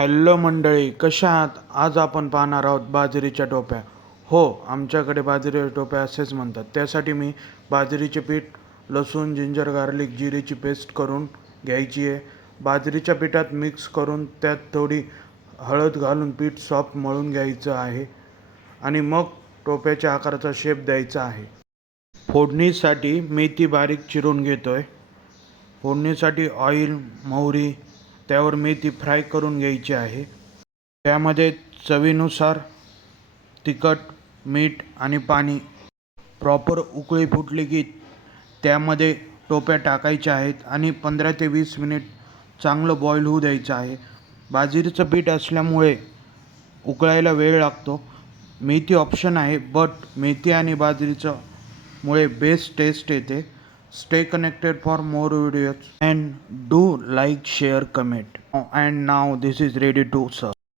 Hello मंडळी, कशा आहात? आज आपण पाहणार आहोत बाजरीच्या टोप्या. हो, आमच्याकडे बाजरीच्या टोप्या असेच म्हणतात. त्यासाठी मी बाजरीचे पीठ, लसूण, जिंजर, गार्लिक, जिरेची पेस्ट करून घ्यायची आहे. बाजरीच्या पिठात मिक्स करून त्यात थोडी हळद घालून पीठ सॉफ्ट मळून घ्यायचं आहे आणि मग टोप्याच्या आकाराचा शेप द्यायचा आहे. फोडणीसाठी मेथी बारीक चिरून घेतोय. फोडणीसाठी ऑइल, मोहरी, त्यावर मेथी फ्राय करून घ्यायची आहे. त्यामध्ये चवीनुसार तिखट, मीठ आणि पाणी. प्रॉपर उकळी फुटली की त्यामध्ये टोप्या टाकायच्या आहेत आणि 15 ते 20 मिनिट चांगलं बॉईल होऊ द्यायचं आहे. बाजरीचं पीठ असल्यामुळे उकळायला वेळ लागतो. मेथी ऑप्शन आहे, बट मेथी आणि बाजरीचं मुळे बेस्ट टेस्ट येते. Stay connected for more videos and do like, share, comment. And now this is ready to serve.